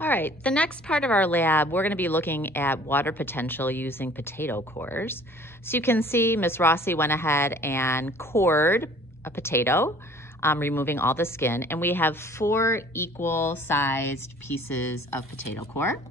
All right, the next part of our lab, we're gonna be looking at water potential using potato cores. So you can see Miss Rossi went ahead and cored a potato, removing all the skin, and we have 4 equal-sized pieces of potato core.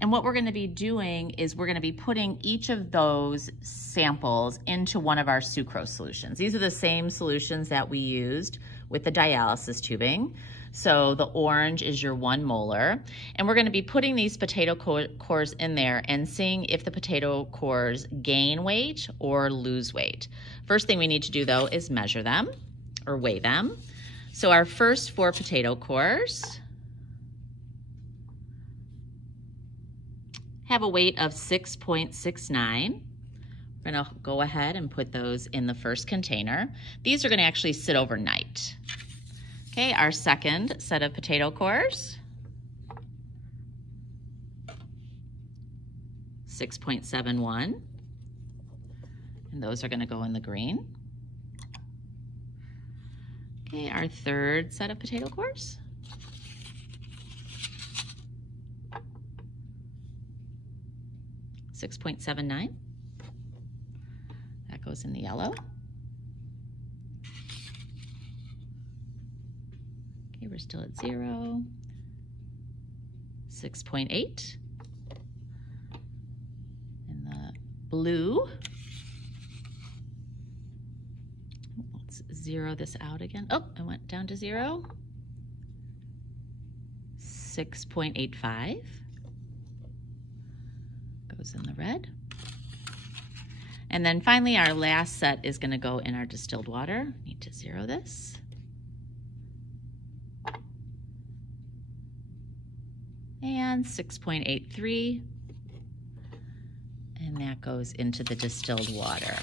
And what we're gonna be doing is we're gonna be putting each of those samples into one of our sucrose solutions. These are the same solutions that we used with the dialysis tubing. So the orange is your 1 molar. And we're gonna be putting these potato cores in there and seeing if the potato cores gain weight or lose weight. First thing we need to do though is measure them or weigh them. So our first 4 potato cores have a weight of 6.69. We're gonna go ahead and put those in the first container. These are gonna actually sit overnight. Okay, our second set of potato cores, 6.71, and those are gonna go in the green. Okay, our third set of potato cores, 6.79. That goes in the yellow. Okay, we're still at 0. 6.8. And the blue. Let's zero this out again. Oh, I went down to 0. 6.85. Goes in the red. And then finally, our last set is going to go in our distilled water. Need to zero this. And 6.83. And that goes into the distilled water.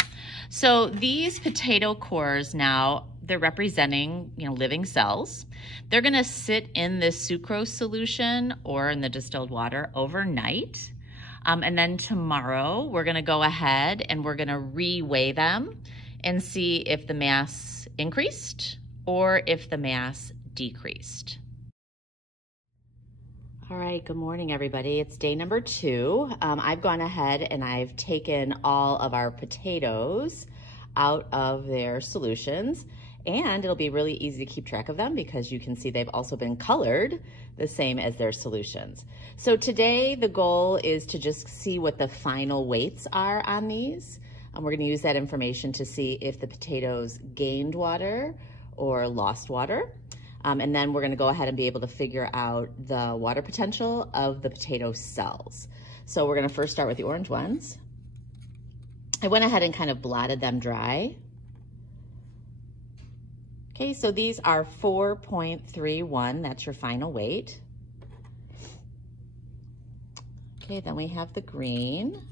So these potato cores now, they're representing, living cells. They're going to sit in this sucrose solution or in the distilled water overnight. And then tomorrow, we're gonna go ahead and we're gonna re-weigh them and see if the mass increased or if the mass decreased. All right, good morning, everybody. It's day number 2. I've gone ahead and I've taken all of our potatoes out of their solutions, and it'll be really easy to keep track of them because you can see they've also been colored the same as their solutions. So today the goal is to just see what the final weights are on these. We're gonna use that information to see if the potatoes gained water or lost water. And then we're gonna go ahead and be able to figure out the water potential of the potato cells. So we're gonna first start with the orange ones. I went ahead and kind of blotted them dry. Okay, so these are 4.31, that's your final weight. Okay, then we have the green.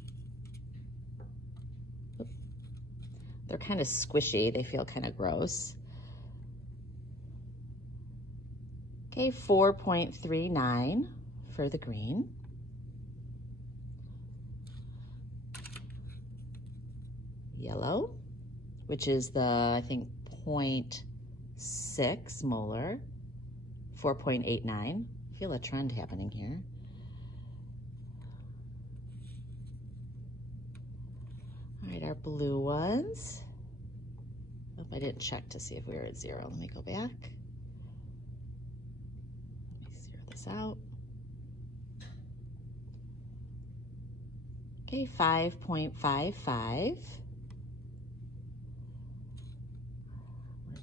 They're kind of squishy, they feel kind of gross. Okay, 4.39 for the green. Yellow, which is the, I think, 0.6 molar, 4.89. I feel a trend happening here. All right, our blue ones. Oh, I didn't check to see if we were at 0. Let me go back. Let me zero this out. Okay, 5.55.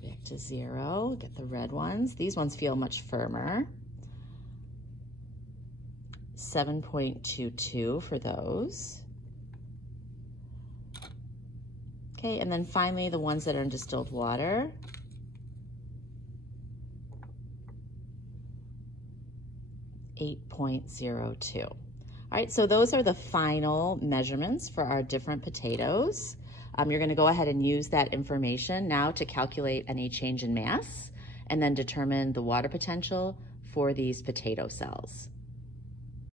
Back to 0, get the red ones. These ones feel much firmer. 7.22 for those. Okay, and then finally the ones that are in distilled water. 8.02. All right, so those are the final measurements for our different potatoes. You're gonna go ahead and use that information now to calculate any change in mass and then determine the water potential for these potato cells.